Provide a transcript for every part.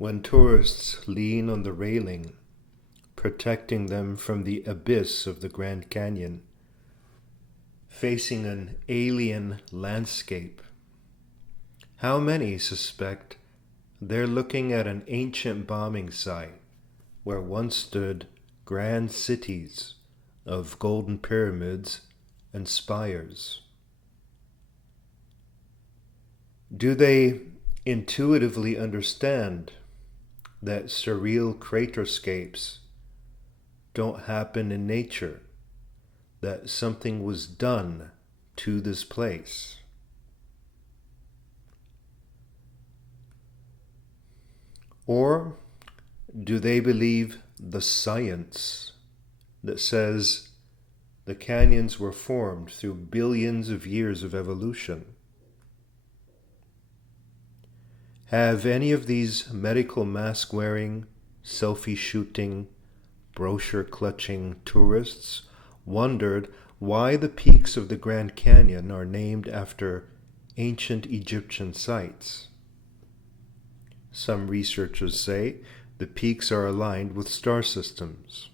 when tourists lean on the railing, protecting them from the abyss of the Grand Canyon, facing an alien landscape. How many suspect they're looking at an ancient bombing site where once stood grand cities of golden pyramids and spires? Do they intuitively understand that surreal craterscapes don't happen in nature, that something was done to this place? Or do they believe the science that says the canyons were formed through billions of years of evolution? Have any of these medical mask-wearing, selfie-shooting, brochure-clutching tourists wondered why the peaks of the Grand Canyon are named after ancient Egyptian sites? Some researchers say the peaks are aligned with star systems.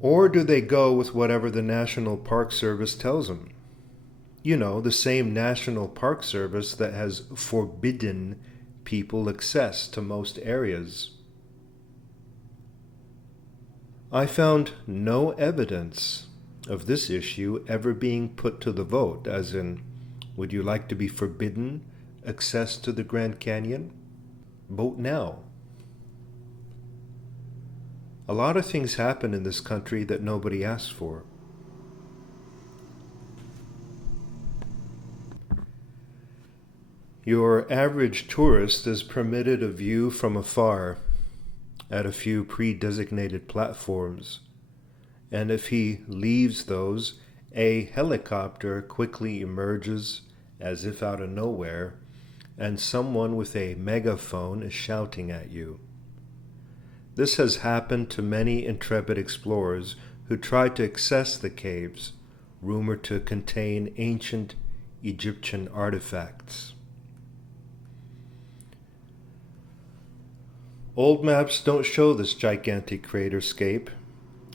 Or do they go with whatever the National Park Service tells them? You know, the same National Park Service that has forbidden people access to most areas. I found no evidence of this issue ever being put to the vote, as in, would you like to be forbidden access to the Grand Canyon? Vote now. A lot of things happen in this country that nobody asked for. Your average tourist is permitted a view from afar at a few pre-designated platforms, and if he leaves those, a helicopter quickly emerges as if out of nowhere, and someone with a megaphone is shouting at you. This has happened to many intrepid explorers who tried to access the caves, rumored to contain ancient Egyptian artifacts. Old maps don't show this gigantic craterscape.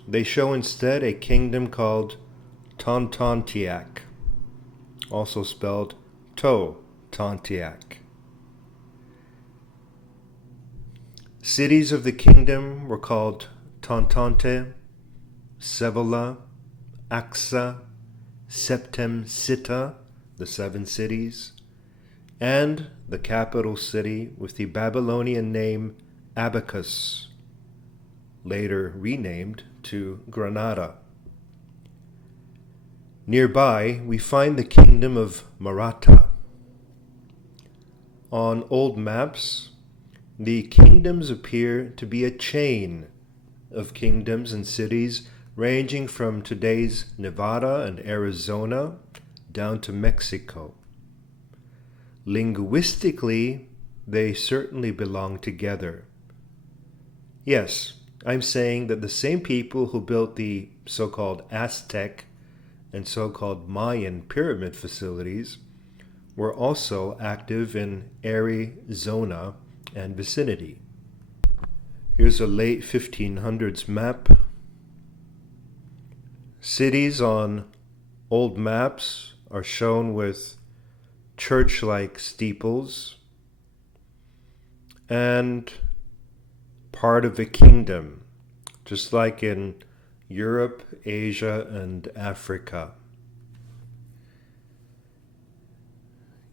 They show instead a kingdom called Tontonteac, also spelled Tontonteac. Cities of the kingdom were called Tontonte, Sevola, Axa, Septem Sita, the seven cities, and the capital city with the Babylonian name Abacus, later renamed to Granada. Nearby, we find the kingdom of Maratha. On old maps, the kingdoms appear to be a chain of kingdoms and cities ranging from today's Nevada and Arizona down to Mexico. Linguistically, they certainly belong together. Yes, I'm saying that the same people who built the so-called Aztec and so-called Mayan pyramid facilities were also active in Arizona and vicinity. Here's a late 1500s map. Cities on old maps are shown with church-like steeples and part of a kingdom, just like in Europe, Asia, and Africa.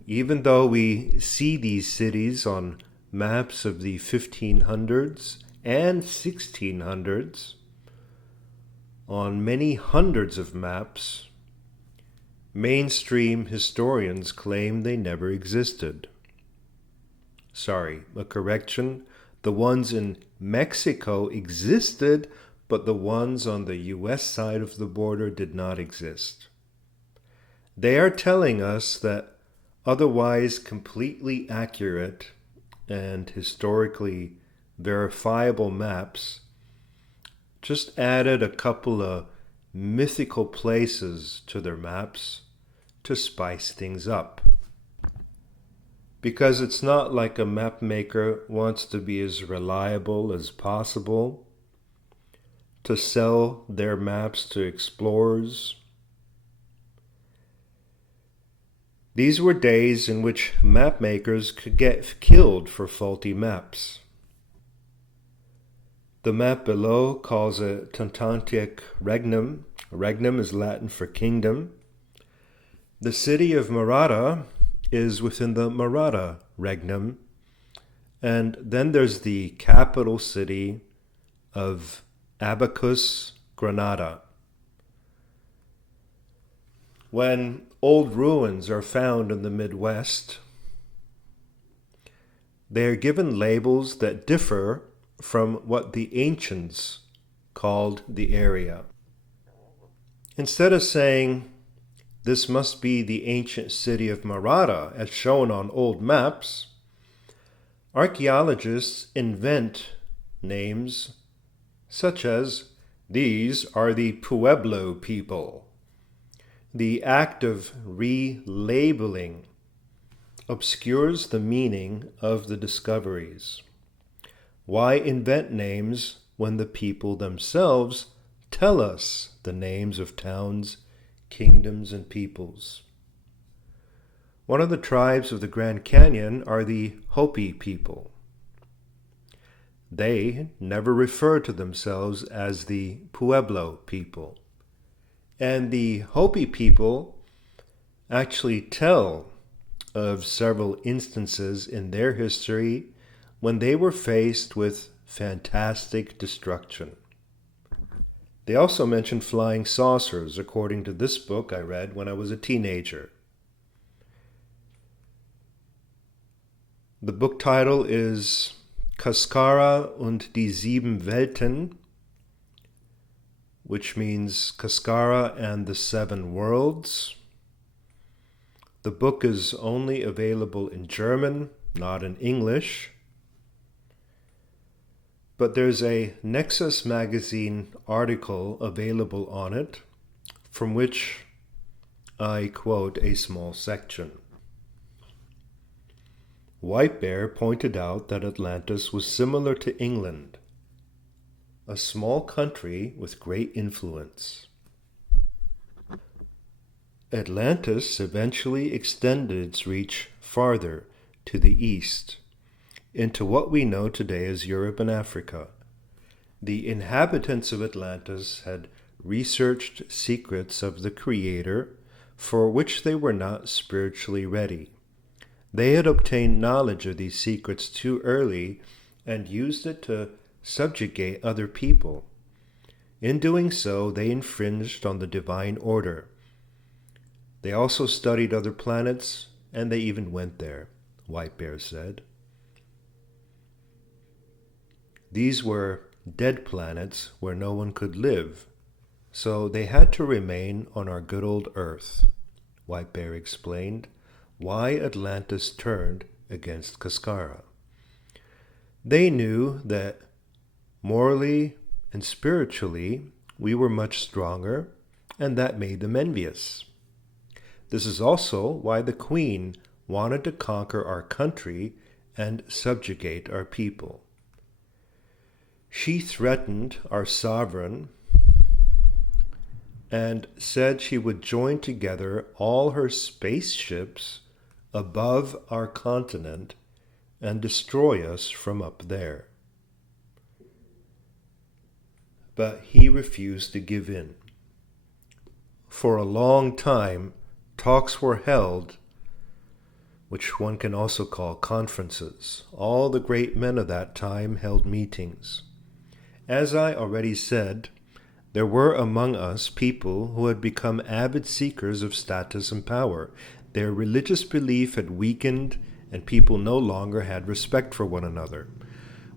Even though we see these cities on maps of the 1500s and 1600s, on many hundreds of maps, mainstream historians claim they never existed. Sorry, a correction. The ones in Mexico existed, but the ones on the US side of the border did not exist. They are telling us that otherwise completely accurate and historically verifiable maps just added a couple of mythical places to their maps to spice things up. because it's not like a map maker wants to be as reliable as possible to sell their maps to explorers. These were days in which map makers could get killed for faulty maps. The map below calls it Tontonteac regnum. Regnum is Latin for kingdom. The city of Maratha is within the Maratha regnum. And then there's the capital city of Abacus, Granada. When old ruins are found in the Midwest, they are given labels that differ from what the ancients called the area. Instead of saying, this must be the ancient city of Maratha, as shown on old maps, archaeologists invent names such as, these are the Pueblo people. The act of relabeling obscures the meaning of the discoveries. Why invent names when the people themselves tell us the names of towns, kingdoms, and peoples? One of the tribes of the Grand Canyon are the Hopi people. They never refer to themselves as the Pueblo people. And the Hopi people actually tell of several instances in their history when they were faced with fantastic destruction. They also mention flying saucers, according to this book I read when I was a teenager. The book title is Cascara und die sieben Welten, which means Cascara and the Seven Worlds. The book is only available in German, not in English. But there's a Nexus magazine article available on it, from which I quote a small section. White Bear pointed out that Atlantis was similar to England, a small country with great influence. Atlantis eventually extended its reach farther to the east, into what we know today as Europe and Africa. The inhabitants of Atlantis had researched secrets of the Creator for which they were not spiritually ready. They had obtained knowledge of these secrets too early and used it to subjugate other people. In doing so, they infringed on the divine order. They also studied other planets, and they even went there, White Bear said. These were dead planets where no one could live, so they had to remain on our good old Earth. White Bear explained why Atlantis turned against Cascara. They knew that morally and spiritually we were much stronger, and that made them envious. This is also why the Queen wanted to conquer our country and subjugate our people. She threatened our sovereign and said she would join together all her spaceships above our continent and destroy us from up there. But he refused to give in. For a long time, talks were held, which one can also call conferences. All the great men of that time held meetings. As I already said, there were among us people who had become avid seekers of status and power. Their religious belief had weakened, and people no longer had respect for one another.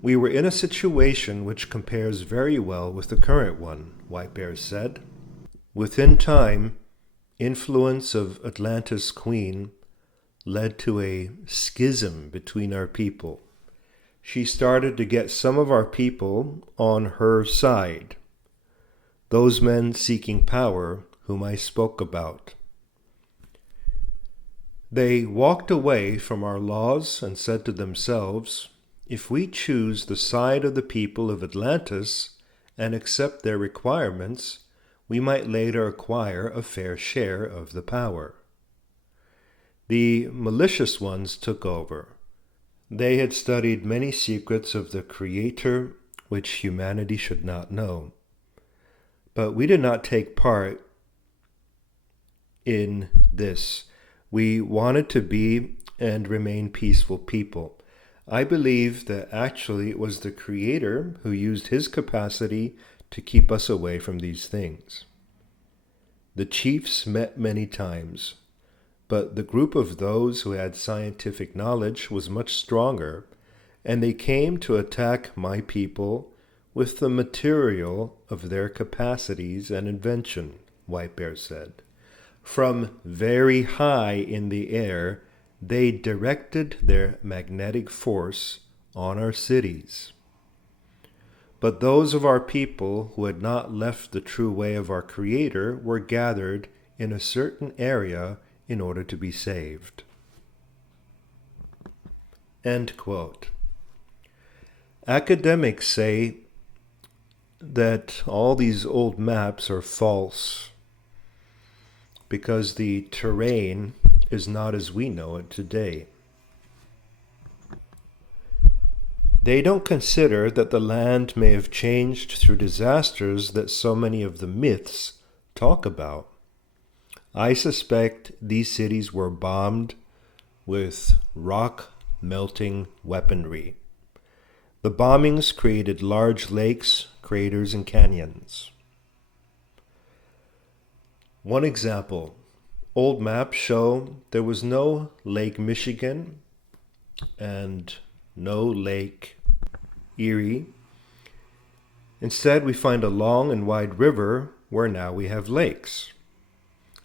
We were in a situation which compares very well with the current one, White Bear said. Within time, influence of Atlantis' queen led to a schism between our people. She started to get some of our people on her side, those men seeking power whom I spoke about. They walked away from our laws and said to themselves, if we choose the side of the people of Atlantis and accept their requirements, we might later acquire a fair share of the power. The malicious ones took over. They had studied many secrets of the Creator which humanity should not know. But we did not take part in this. We wanted to be and remain peaceful people. I believe that actually it was the Creator who used his capacity to keep us away from these things. The chiefs met many times, but the group of those who had scientific knowledge was much stronger, and they came to attack my people with the material of their capacities and invention, White Bear said. From very high in the air, they directed their magnetic force on our cities. But those of our people who had not left the true way of our Creator were gathered in a certain area in order to be saved. End quote. Academics say that all these old maps are false because the terrain is not as we know it today. They don't consider that the land may have changed through disasters that so many of the myths talk about. I suspect these cities were bombed with rock-melting weaponry. The bombings created large lakes, craters, and canyons. One example, old maps show there was no Lake Michigan and no Lake Erie. Instead, we find a long and wide river where now we have lakes.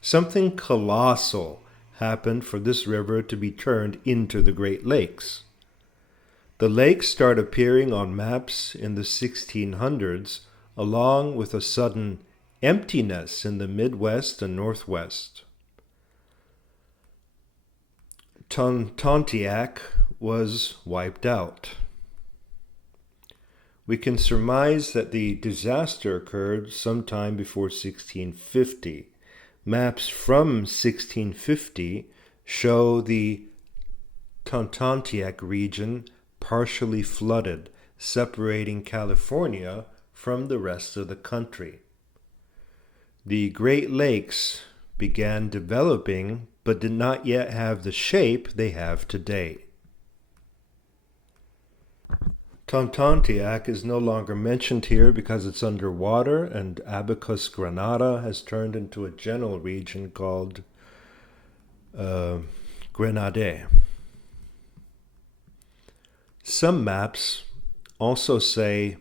Something colossal happened for this river to be turned into the Great Lakes. The lakes start appearing on maps in the 1600s, along with a sudden emptiness in the Midwest and Northwest. Tontonteac was wiped out. We can surmise that the disaster occurred sometime before 1650. Maps from 1650 show the Tontonteac region partially flooded, separating California from the rest of the country. The Great Lakes began developing but did not yet have the shape they have today. Tontonteac is no longer mentioned here because it's underwater, and Abacus Granada has turned into a general region called Grenade. Some maps also say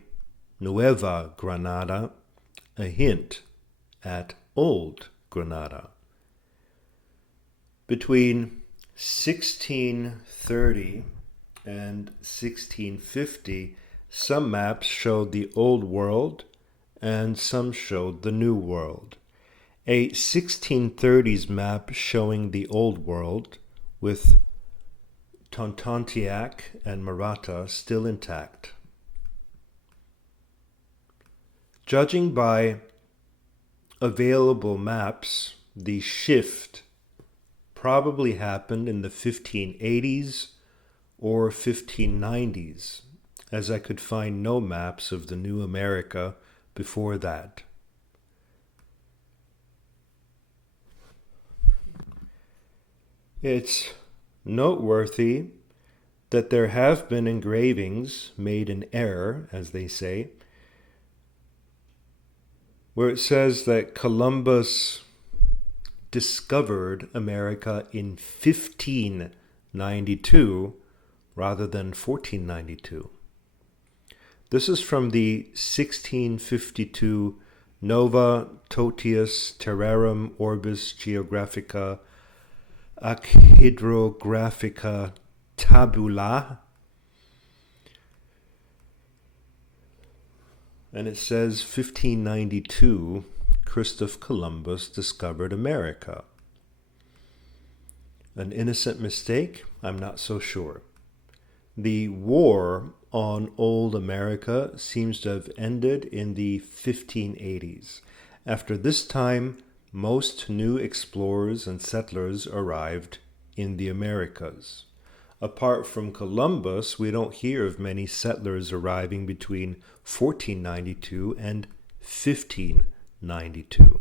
Nueva Granada, a hint at Old Granada. Between 1630 and 1650, some maps showed the Old World and some showed the New World. A 1630s map showing the Old World with Tontonteac and Maratha still intact. Judging by available maps, the shift probably happened in the 1580s or 1590s, as I could find no maps of the new America before that. It's noteworthy that there have been engravings made in error, as they say, where it says that Columbus discovered America in 1592 rather than 1492. This is from the 1652 Nova Totius Terrarum Orbis Geographica ac Hydrographica Tabula, and it says 1592 Christopher Columbus discovered America. an innocent mistake? I'm not so sure. The war on Old America seems to have ended in the 1580s. After this time, most new explorers and settlers arrived in the Americas. Apart from Columbus, we don't hear of many settlers arriving between 1492 and 1592.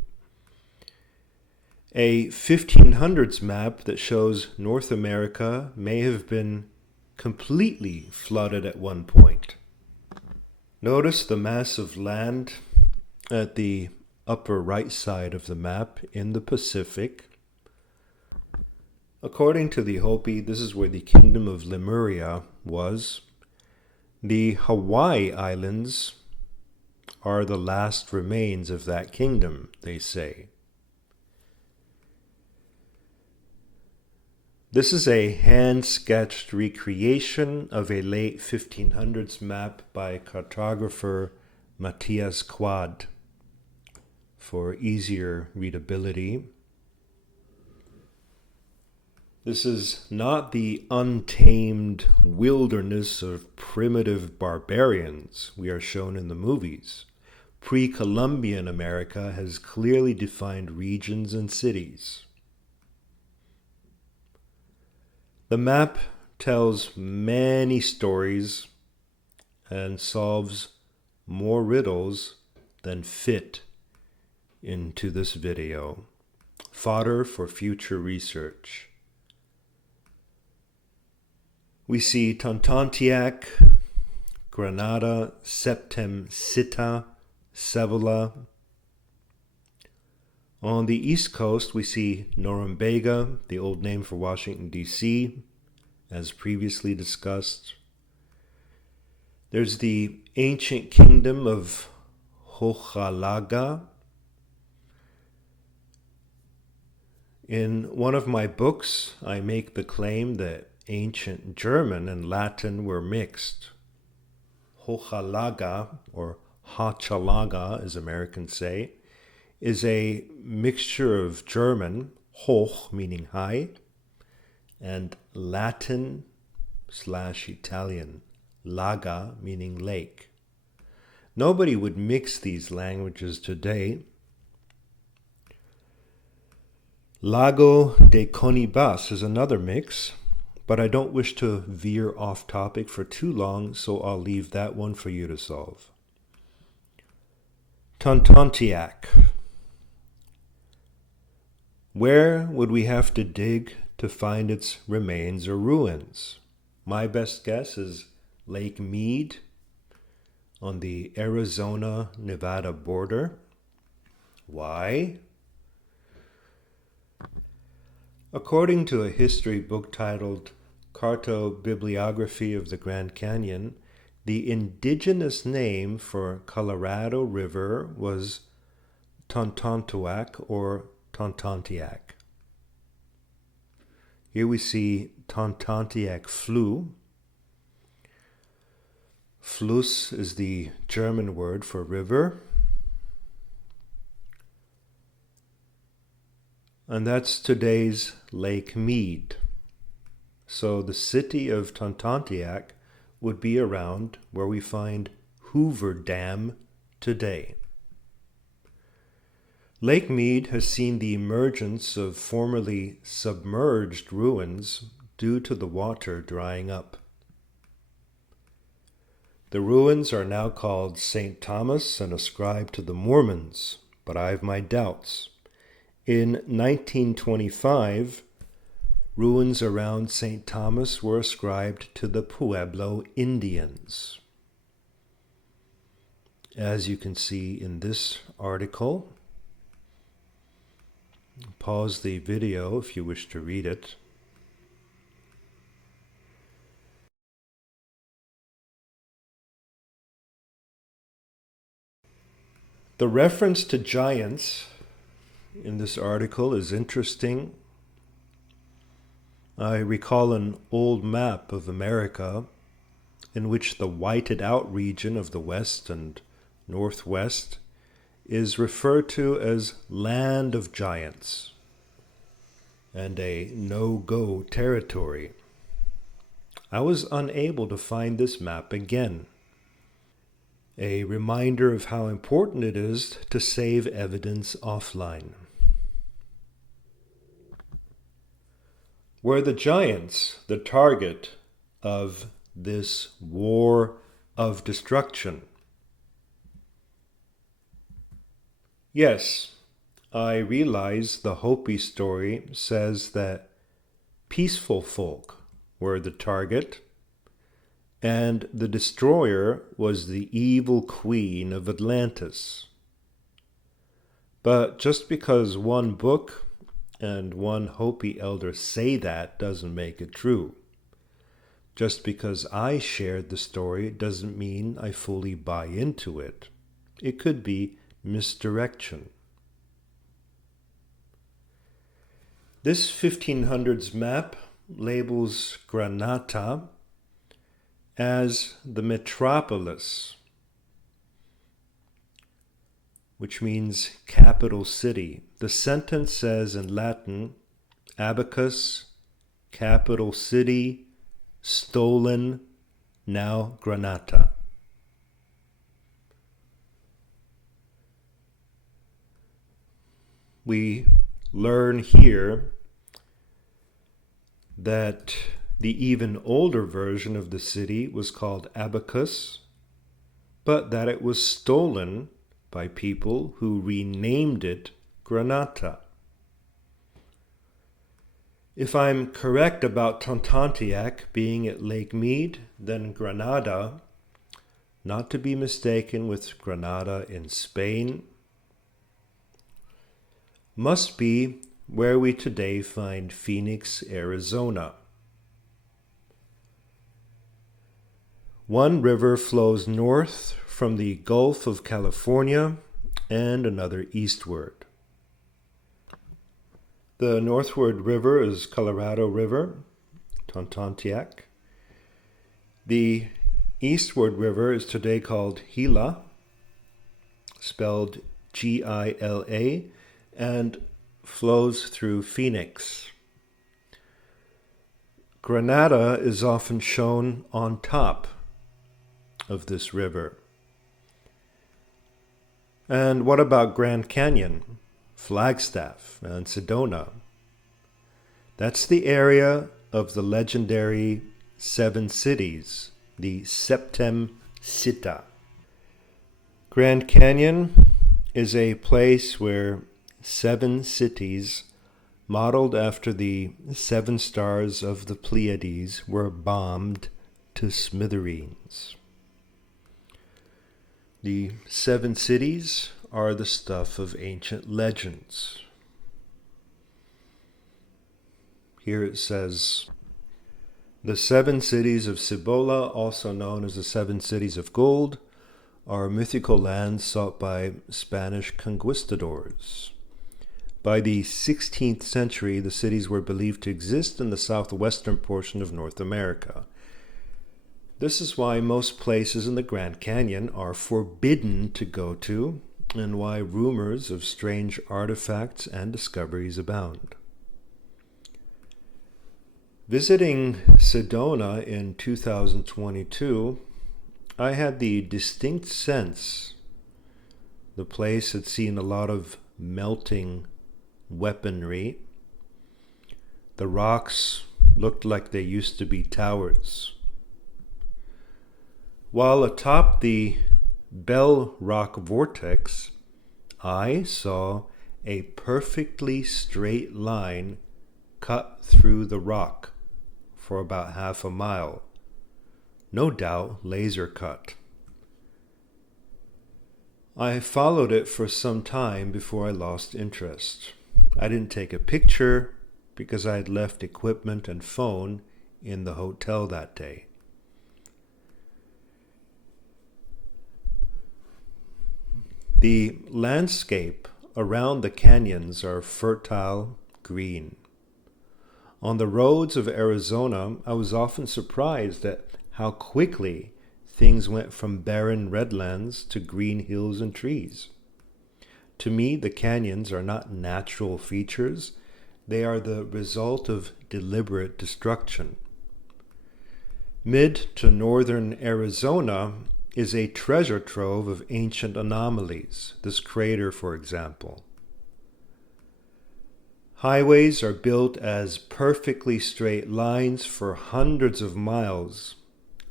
A 1500s map that shows North America may have been completely flooded at one point. Notice the mass of land at the upper right side of the map in the Pacific. According to the Hopi, this is where the kingdom of Lemuria was. The Hawaii Islands are the last remains of that kingdom, they say. This is a hand-sketched recreation of a late 1500s map by cartographer Matthias Quad for easier readability. This is not the untamed wilderness of primitive barbarians we are shown in the movies. Pre-Columbian America has clearly defined regions and cities. The map tells many stories and solves more riddles than fit into this video. Fodder for future research. We see Tontonteac, Granada, Septem Sita, Sevilla. On the east coast, we see Norumbega, the old name for Washington, D.C., as previously discussed. There's the ancient kingdom of Hochalaga. In one of my books, I make the claim that ancient German and Latin were mixed. Hochalaga, or Hachalaga, as Americans say, is a mixture of German, hoch meaning high, and Latin/Italian, laga meaning lake. Nobody would mix these languages today. Lago de Conibas is another mix, but I don't wish to veer off topic for too long, so I'll leave that one for you to solve. Tontonteac. Where would we have to dig to find its remains or ruins? My best guess is Lake Mead on the Arizona-Nevada border. Why? According to a history book titled Cartobibliography of the Grand Canyon, the indigenous name for Colorado River was Tontonteac or Tontonteac. Here we see Tontonteac Flu. Fluss is the German word for river. And that's today's Lake Mead. So the city of Tontonteac would be around where we find Hoover Dam today. Lake Mead has seen the emergence of formerly submerged ruins due to the water drying up. The ruins are now called St. Thomas and ascribed to the Mormons, but I have my doubts. In 1925, ruins around St. Thomas were ascribed to the Pueblo Indians. As you can see in this article, pause the video if you wish to read it. The reference to giants in this article is interesting. I recall an old map of America in which the whited out region of the west and northwest is referred to as Land of Giants. and a no-go territory. I was unable to find this map again. A reminder of how important it is to save evidence offline. Were the giants the target of this war of destruction? Yes, I realize the Hopi story says that peaceful folk were the target, and the destroyer was the evil queen of Atlantis. But just because one book and one Hopi elder say that doesn't make it true. Just because I shared the story doesn't mean I fully buy into it. It could be misdirection. This 1500s map labels Granada as the metropolis, which means capital city. The sentence says in Latin, abacus, capital city, stolen, now Granada. We learn here that the even older version of the city was called Abacus, but that it was stolen by people who renamed it Granada. If I'm correct about Tontonteac being at Lake Mead, then Granada, not to be mistaken with Granada in Spain, must be where we today find Phoenix, Arizona. One river flows north from the Gulf of California and another eastward. The northward river is Colorado River, Tontonteac. The eastward river is today called Gila, spelled Gila, and flows through Phoenix. Granada is often shown on top of this river. And what about Grand Canyon, Flagstaff, and Sedona? That's the area of the legendary Seven Cities, the Septem Città. Grand Canyon is a place where 7 cities modeled after the 7 stars of the Pleiades were bombed to smithereens. The 7 cities are the stuff of ancient legends. Here it says, the 7 cities of Cibola, also known as the 7 cities of gold, are mythical lands sought by Spanish conquistadors. By the 16th century, the cities were believed to exist in the southwestern portion of North America. This is why most places in the Grand Canyon are forbidden to go to, and why rumors of strange artifacts and discoveries abound. Visiting Sedona in 2022, I had the distinct sense the place had seen a lot of melting weaponry. The rocks looked like they used to be towers. While atop the Bell Rock vortex, I saw a perfectly straight line cut through the rock for about half a mile. No doubt laser cut. I followed it for some time before I lost interest. I didn't take a picture because I had left equipment and phone in the hotel that day. The landscape around the canyons are fertile green. On the roads of Arizona, I was often surprised at how quickly things went from barren redlands to green hills and trees. To me, the canyons are not natural features. They are the result of deliberate destruction. Mid to northern Arizona is a treasure trove of ancient anomalies, this crater, for example. Highways are built as perfectly straight lines for hundreds of miles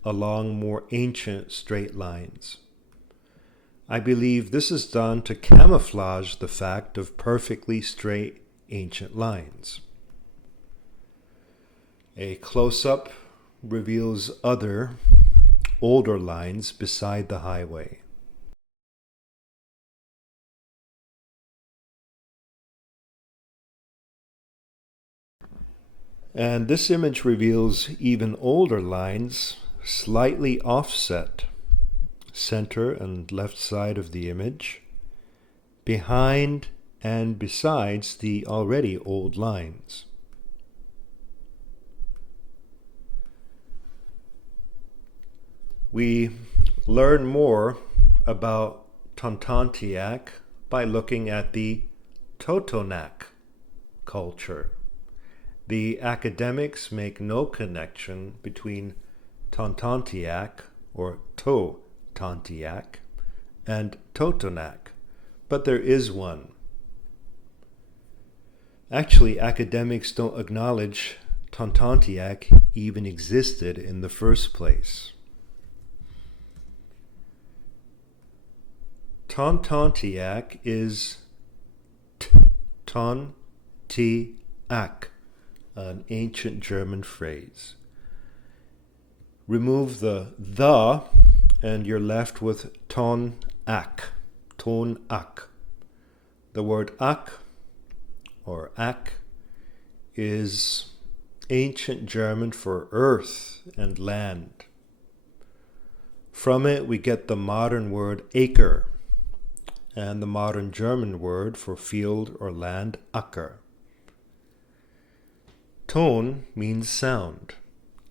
along more ancient straight lines. I believe this is done to camouflage the fact of perfectly straight ancient lines. A close-up reveals other, older lines beside the highway. And this image reveals even older lines, slightly offset, center and left side of the image, behind and besides the already old lines. We learn more about Tontonteac by looking at the Tontonteac culture. The academics make no connection between Tontonteac or Tontonteac and Tontonteac, but there is one. Actually, academics don't acknowledge Tontonteac even existed in the first place. Tontonteac is Tontonteac, an ancient German phrase. Remove the and you're left with Tontonteac. The word ak or ak is ancient German for earth and land. From it we get the modern word acre and the modern German word for field or land, Acker. Ton means sound.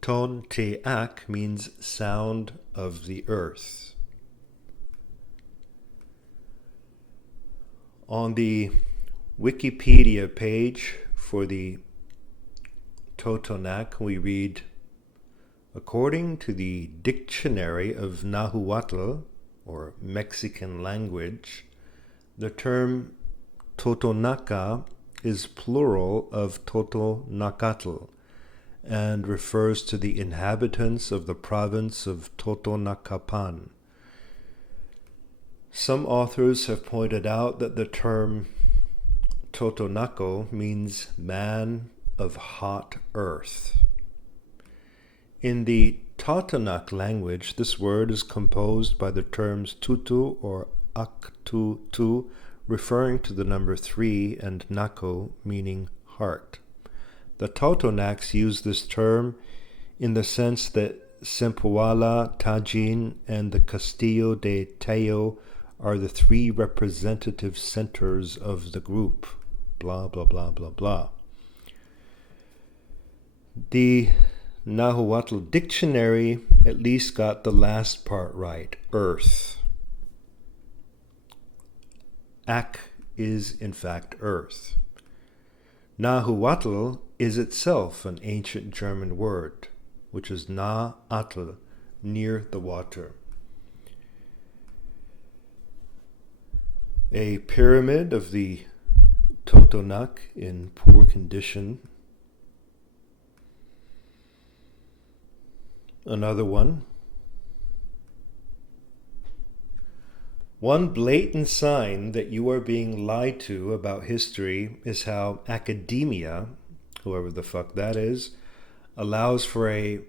Tontonteac means sound of the earth. On the Wikipedia page for the Tontonteac, we read, according to the Dictionary of Nahuatl, or Mexican language, the term Totonaca is plural of Totonacatl and refers to the inhabitants of the province of Totonacapan. Some authors have pointed out that the term Totonaco means man of hot earth. In the Totonac language, this word is composed by the terms tutu or aktutu, referring to the number 3, and nako, meaning heart. The Totonacs use this term in the sense that Sempoala, Tajin, and the Castillo de Tayo are the 3 representative centers of the group. Blah, blah, blah, blah, blah. The Nahuatl dictionary at least got the last part right, earth. Ak is in fact earth. Nahuatl is itself an ancient German word, which is na-atl, near the water. A pyramid of the Totonac in poor condition. Another one. One blatant sign that you are being lied to about history is how academia, whoever the fuck that is, allows for a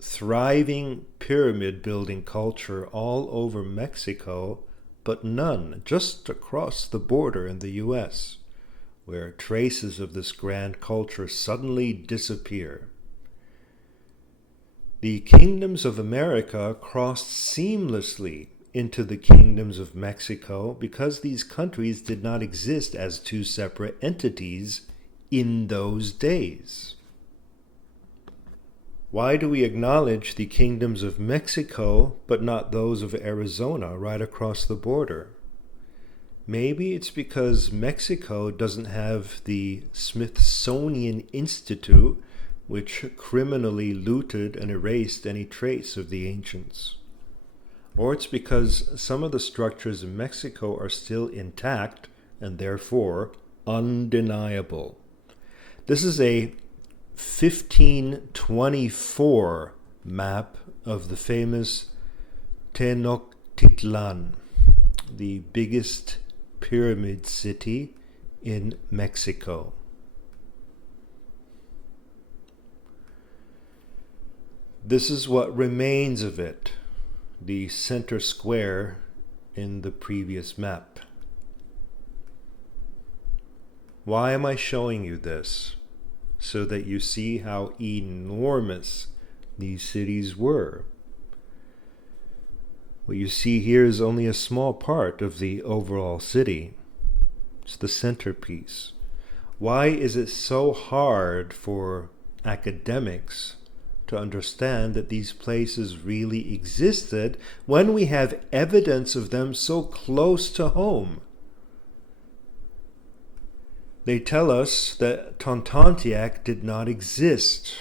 thriving pyramid building culture all over Mexico, but none just across the border in the US, where traces of this grand culture suddenly disappear. The kingdoms of America crossed seamlessly into the kingdoms of Mexico because these countries did not exist as 2 separate entities in those days. Why do we acknowledge the kingdoms of Mexico but not those of Arizona right across the border? Maybe it's because Mexico doesn't have the Smithsonian Institute, which criminally looted and erased any trace of the ancients. Or it's because some of the structures in Mexico are still intact and therefore undeniable. This is a 1524 map of the famous Tenochtitlan, the biggest pyramid city in Mexico. This is what remains of it, the center square in the previous map. Why am I showing you this? So that you see how enormous these cities were. What you see here is only a small part of the overall city. It's the centerpiece. Why is it so hard for academics to understand that these places really existed when we have evidence of them so close to home? They tell us that Tontonteac did not exist,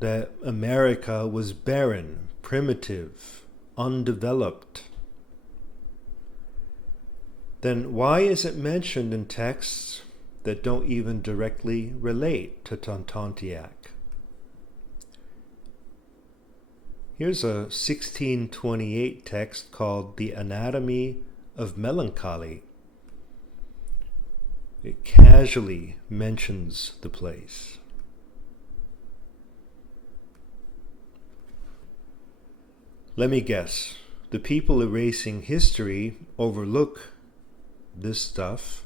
that America was barren, primitive, undeveloped. Then why is it mentioned in texts that don't even directly relate to Tontonteac? Here's a 1628 text called The Anatomy of Melancholy. It casually mentions the place. Let me guess, the people erasing history overlook this stuff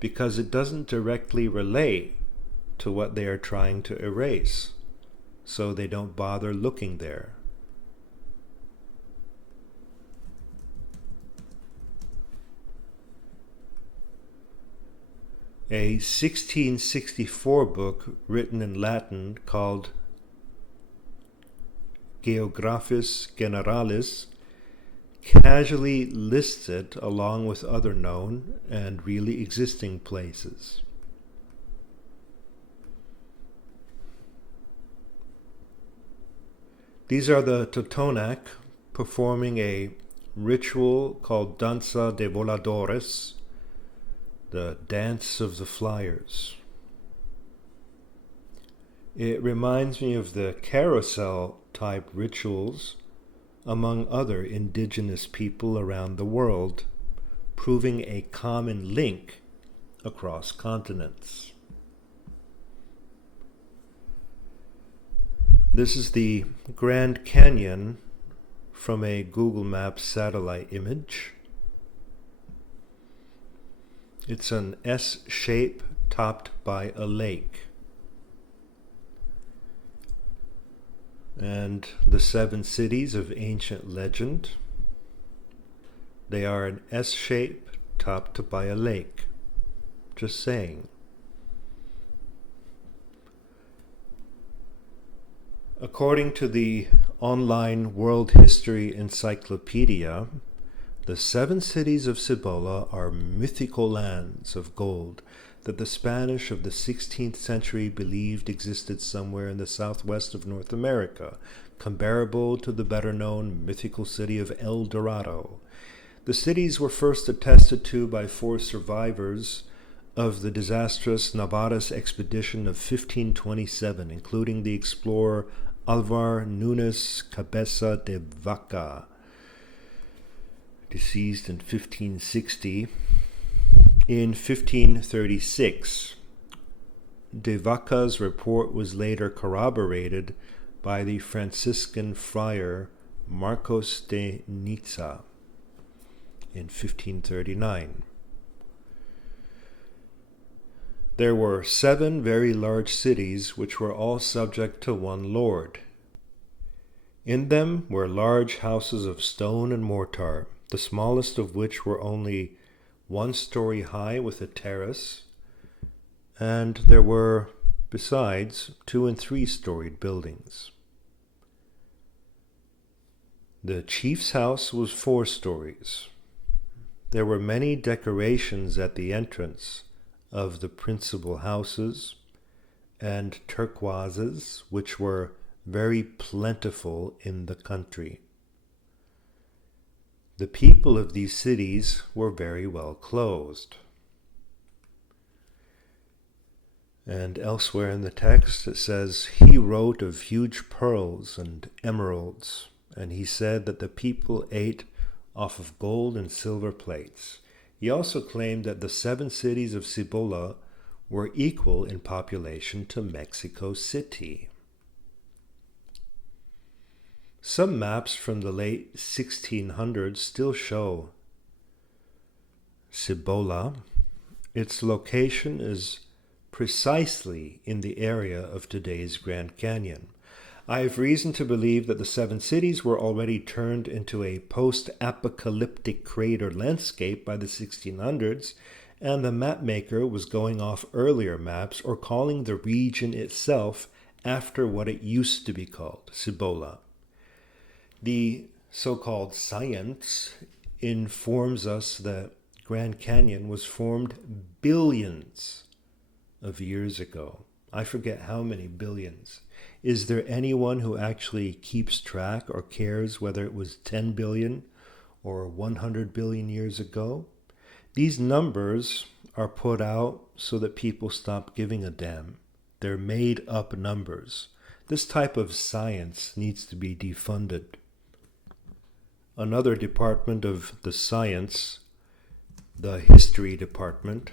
because it doesn't directly relate to what they are trying to erase, so they don't bother looking there. A 1664 book written in Latin called Geographis Generalis casually lists it along with other known and really existing places. These are the Tontonteac performing a ritual called Danza de Voladores, the Dance of the Flyers. It reminds me of the carousel type rituals among other indigenous people around the world, proving a common link across continents. This is the Grand Canyon from a Google Maps satellite image. It's an S shape topped by a lake. And the 7 cities of ancient legend, they are an S shape topped by a lake. Just saying. According to the online World History Encyclopedia, the 7 cities of Cibola are mythical lands of gold that the Spanish of the 16th century believed existed somewhere in the southwest of North America, comparable to the better-known mythical city of El Dorado. The cities were first attested to by 4 survivors of the disastrous Navarras expedition of 1527, including the explorer Alvar Nunes Cabeza de Vaca, deceased in 1560. In 1536, de Vaca's report was later corroborated by the Franciscan friar Marcos de Niza in 1539. There were 7 very large cities which were all subject to one lord. In them were large houses of stone and mortar, the smallest of which were only 1 story high with a terrace, and there were, besides, 2- and 3-storied buildings. The chief's house was 4 stories, There were many decorations at the entrance of the principal houses and turquoises, which were very plentiful in the country. The people of these cities were very well clothed. And elsewhere in the text it says, he wrote of huge pearls and emeralds, and he said that the people ate off of gold and silver plates. He also claimed that the 7 cities of Cibola were equal in population to Mexico City. Some maps from the late 1600s still show Cibola. Its location is precisely in the area of today's Grand Canyon. I have reason to believe that the 7 cities were already turned into a post-apocalyptic crater landscape by the 1600s, and the mapmaker was going off earlier maps or calling the region itself after what it used to be called, Cibola. The so-called science informs us that Grand Canyon was formed billions of years ago. I forget how many billions. Is there anyone who actually keeps track or cares whether it was 10 billion or 100 billion years ago? These numbers are put out so that people stop giving a damn. They're made up numbers. This type of science needs to be defunded. Another department of the science, the history department,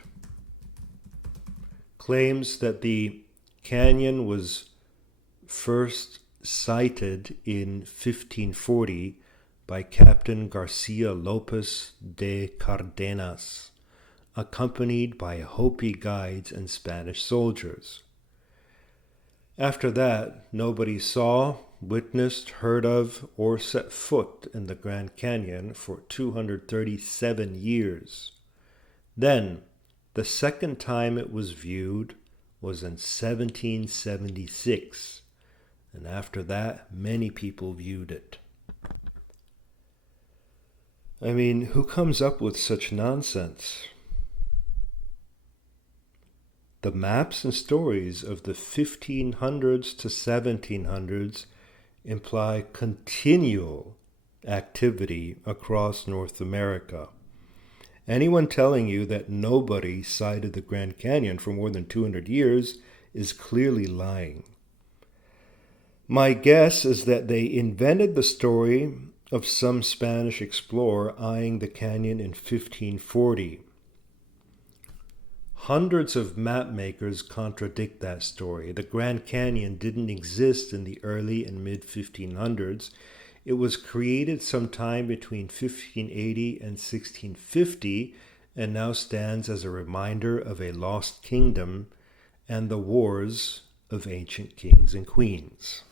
claims that the canyon was first sighted in 1540 by Captain Garcia Lopez de Cardenas, accompanied by Hopi guides and Spanish soldiers. After that, nobody saw, witnessed, heard of, or set foot in the Grand Canyon for 237 years. Then, the second time it was viewed was in 1776, and after that, many people viewed it. I mean, who comes up with such nonsense? The maps and stories of the 1500s to 1700s imply continual activity across North America. Anyone telling you that nobody sighted the Grand Canyon for more than 200 years is clearly lying. My guess is that they invented the story of some Spanish explorer eyeing the canyon in 1540. Hundreds of map makers contradict that story. The Grand Canyon didn't exist in the early and mid-1500s. It was created sometime between 1580 and 1650 and now stands as a reminder of a lost kingdom and the wars of ancient kings and queens.